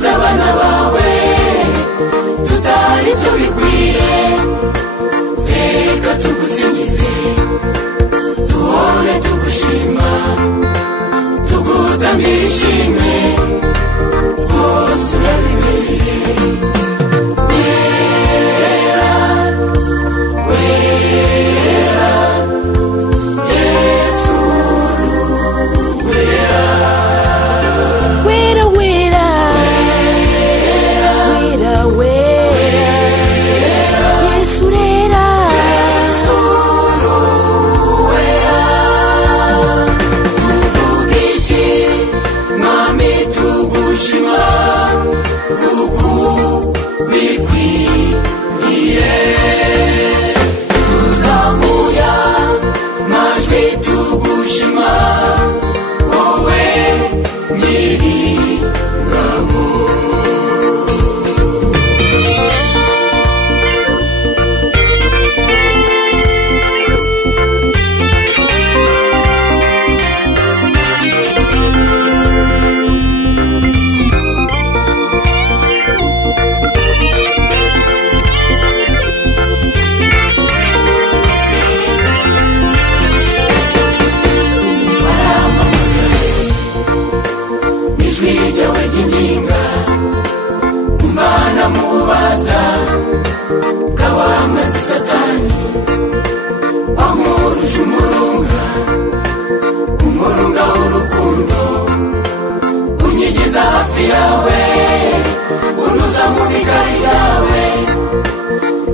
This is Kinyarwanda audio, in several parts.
neza abana bawe tutari tubikwiye, reka tugusingize duhore tugushima, tugutambira ishimwe rwose urabibereye. Satani amurusha umurunga w'urukundo, unyigiza hafi yawe, unuza mu bigari yawe.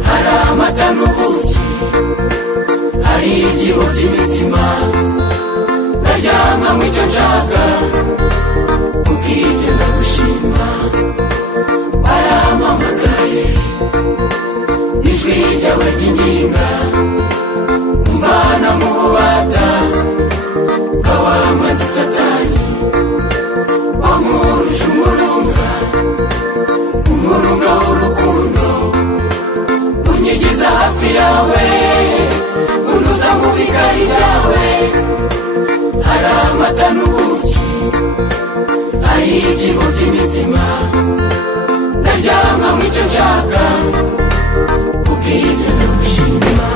Hari amata n'ubuki, hari ibyibo by'imitsima, naryama mw'icyo nshaka, kubw'ibyo ndagushima. Barampamagaye ijwi ryawe ry'inginga, umvana mu bubata bw'abamaze Satani, wamurusha umurunga w'urukundo, unyigiza hafi yawe, unuza mu bigari byawe. Hari amata n'ubuki, hari ibyibo by'imitsima, naryama mw'icyo nshaka, kubw'ibyo ndagushima.